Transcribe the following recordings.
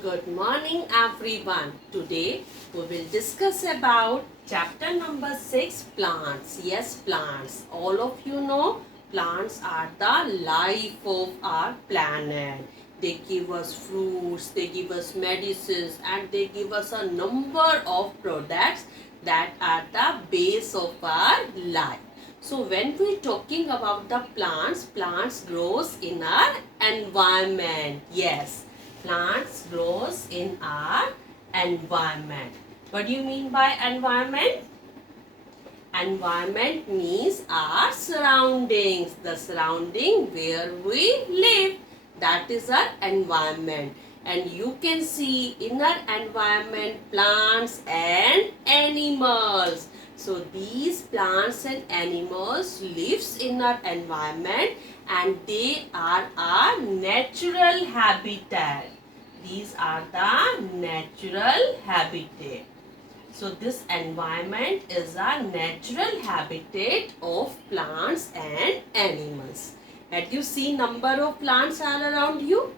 Good morning everyone. Today we will discuss about chapter number 6, plants. Yes, plants. All of you know plants are the life of our planet. They give us fruits, they give us medicines, and they give us a number of products that are the base of our life. So when we talking about the plants grows in our environment. Yes, plants grows in our environment. What do you mean by environment? Environment means our surroundings, the surrounding where we live. That is our environment. And you can see in our environment plants and animals. So these plants and animals lives in our environment and they are our natural habitat. These are the natural habitat. So this environment is a natural habitat of plants and animals. Had you seen number of plants all around you?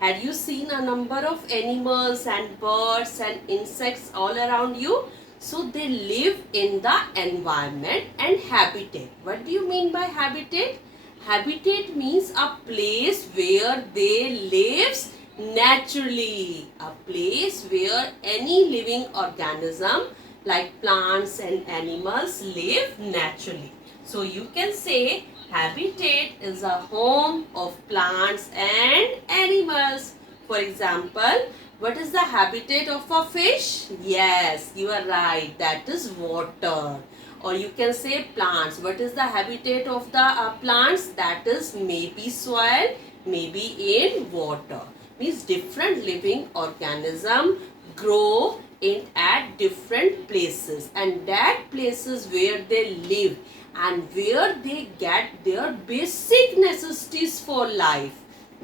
Had you seen a number of animals and birds and insects all around you? So they live in the environment and habitat. What do you mean by habitat? Habitat means a place where they lives naturally, a place where any living organism like plants and animals live naturally. So you can say habitat is a home of plants and animals. For example, what is the habitat of a fish? Yes, you are right. That is water. Or you can say plants. What is the habitat of the plants? That is maybe soil, maybe in water. Means different living organism grow in at different places, and that places where they live and where they get their basic necessities for life,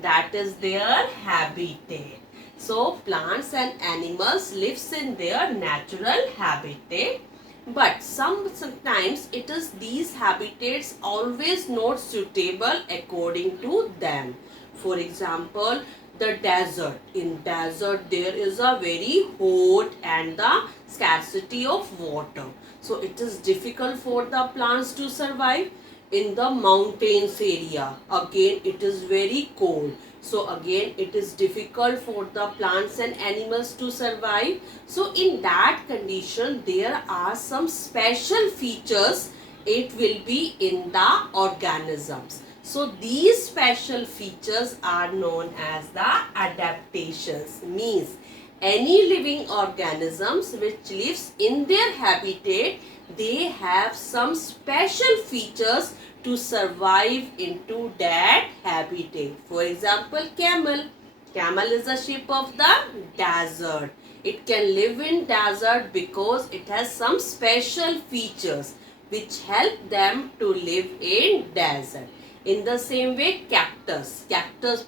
that is their habitat. So plants and animals lives in their natural habitat, but sometimes it is these habitats always not suitable according to them. For example, the desert. In desert there is a very hot and the scarcity of water. So it is difficult for the plants to survive. In the mountains area, again it is very cold. So again it is difficult for the plants and animals to survive. So in that condition there are some special features it will be in the organisms. So these special features are known as the adaptations. Means any living organisms which lives in their habitat, they have some special features to survive into that habitat. For example, camel. Camel is a sheep of the desert. It can live in desert because it has some special features which help them to live in desert. In the same way, cactus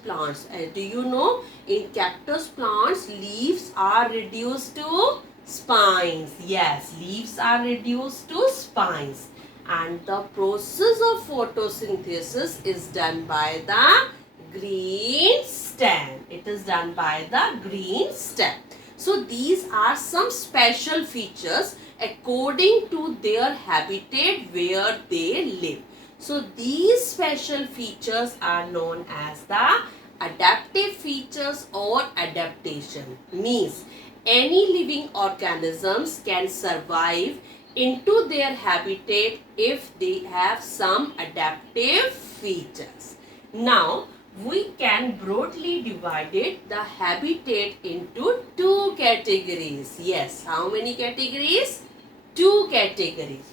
plants. Do you know in cactus plants leaves are reduced to spines? Yes, leaves are reduced to spines. And the process of photosynthesis is done by the green stem. It is done by the green stem. So these are some special features according to their habitat where they live. So these special features are known as the adaptive features or adaptation. Means any living organisms can survive into their habitat if they have some adaptive features. Now we can broadly divide the habitat into two categories. Yes, how many categories? Two categories.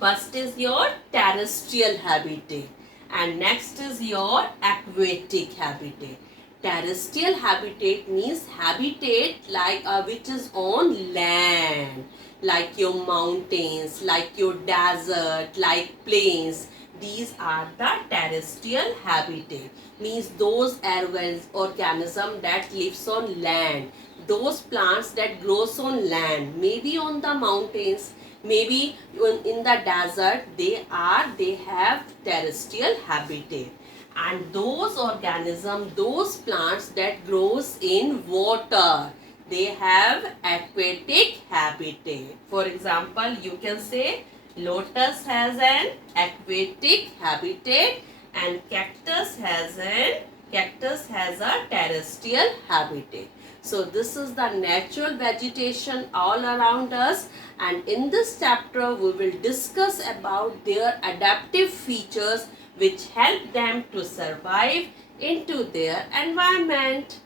First is your terrestrial habitat and next is your aquatic habitat. Terrestrial habitat means habitat like which is on land, like your mountains, like your desert, like plains. These are the terrestrial habitat. Means those organism that lives on land, those plants that grows on land, maybe on the mountains, maybe in the desert. They have terrestrial habitat. And those organisms, those plants that grows in water, they have aquatic habitat. For example, you can say lotus has an aquatic habitat and cactus has a terrestrial habitat. So this is the natural vegetation all around us, and in this chapter we will discuss about their adaptive features which help them to survive into their environment.